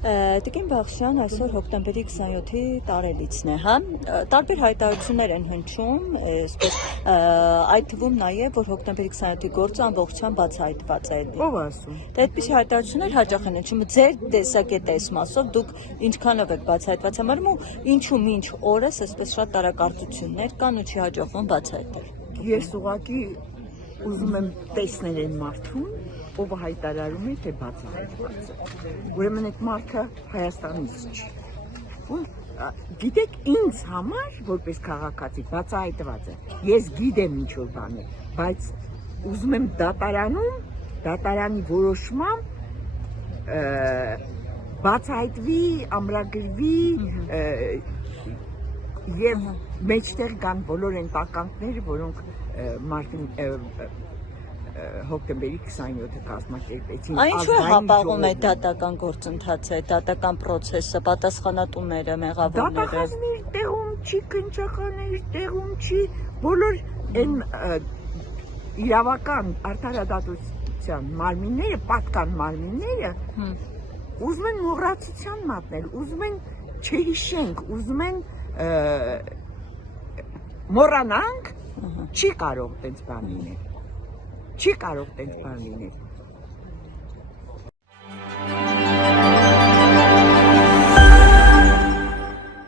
Տիկին Բախշյան այսօր հոկտեմբերի 27-ի տարելիցն է, հա, տարբեր հայտարարություններ են հնչում, այսպես այդ թվում նաև, որ հոկտեմբերի 27-ի գործը ամբողջությամբ բացահայտված է։ Ով ասում։ Դե այդպիսի հայտարարություններ հաճախ են հնչում, ձեր տեսակետ տեսմասով դուք ինչքանով եք բացահայտված համարում ու ինչու մինչ օրս այսպես շատ տարակարծություններ կան ու չի հաջողվում բացահայտել։ Ես ուղղակի ուզում եմ տեսնել այն մարդուն, ով հայտարարում է, թե բացահայտված է։ Ուրեմն այդ մարդը Հայաստանից չի։ Գիտեք, ինձ համար, որպես քաղաքացի, բացահայտված է։ Ես գիտեմ ինչ որ բան է, բայց ուզում եմ դատարանի որոշմամբ բացահայտվի, ամրագրվի եւ մեջտեղ կան բոլոր այն տականքները, որոնք հոկտեմբերի 27-ը կազմակերպեցին։ Ինչու է հապաղում այդ դատական գործընթացը, այդ դատական process-ը, պատասխանատուները, մեղավորները։ Դատախազն իր տեղում չի, քննչախանը իր տեղում չի, բոլոր այն իրավական արդարադատության մարմինները, պատկան մարմինները ուզում են մոռացության մատնել, ուզում են չհիշենք, ուզում են մոռանանք, չի կարող տենց բան լինել։ Չի կարող տենց բան լինել։